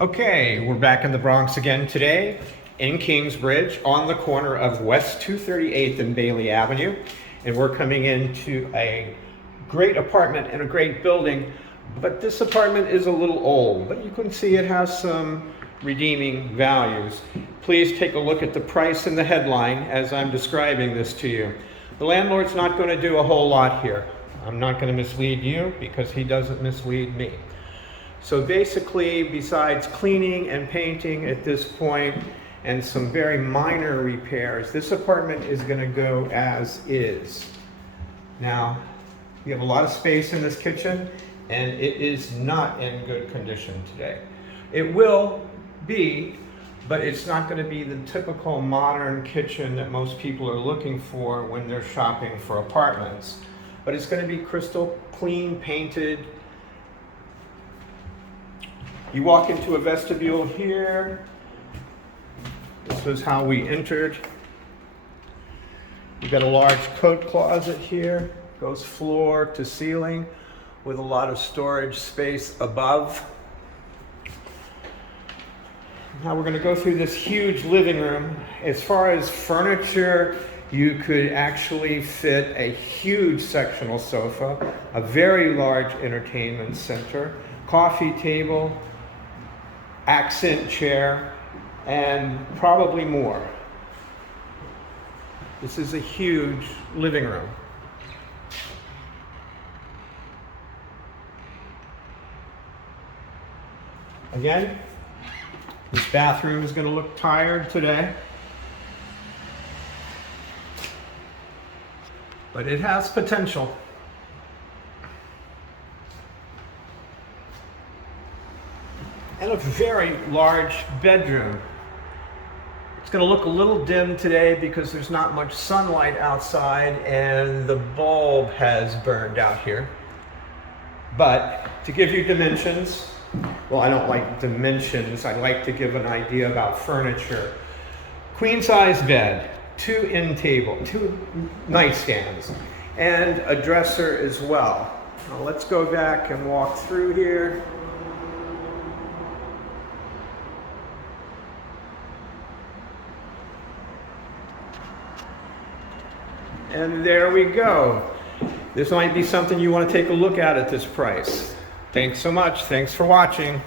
Okay, we're back in the Bronx again today in Kingsbridge on the corner of West 238th and Bailey Avenue. And we're coming into a great apartment and a great building, but this apartment is a little old, but you can see it has some redeeming values. Please take a look at the price and the headline as I'm describing this to you. The landlord's not going to do a whole lot here. I'm not going to mislead you because he doesn't mislead me. So basically, besides cleaning and painting at this point and some very minor repairs, this apartment is going to go as is. Now, we have a lot of space in this kitchen and it is not in good condition today. It will be, but it's not going to be the typical modern kitchen that most people are looking for when they're shopping for apartments. But it's going to be crystal clean, painted. You walk into a vestibule here. This was how we entered. You've got a large coat closet here. Goes floor to ceiling with a lot of storage space above. Now we're going to go through this huge living room. As far as furniture, you could actually fit a huge sectional sofa, a very large entertainment center, coffee table, accent chair, and probably more. This is a huge living room. Again, this bathroom is going to look tired today, but it has potential. And a very large bedroom. It's going to look a little dim today because there's not much sunlight outside and the bulb has burned out here. But to give you dimensions, well, I don't like dimensions, I like to give an idea about furniture. Queen size bed, 2 end table, 2 nightstands, and a dresser as well. Now let's go back and walk through here. And there we go. This might be something you want to take a look at this price. Thanks so much. Thanks for watching.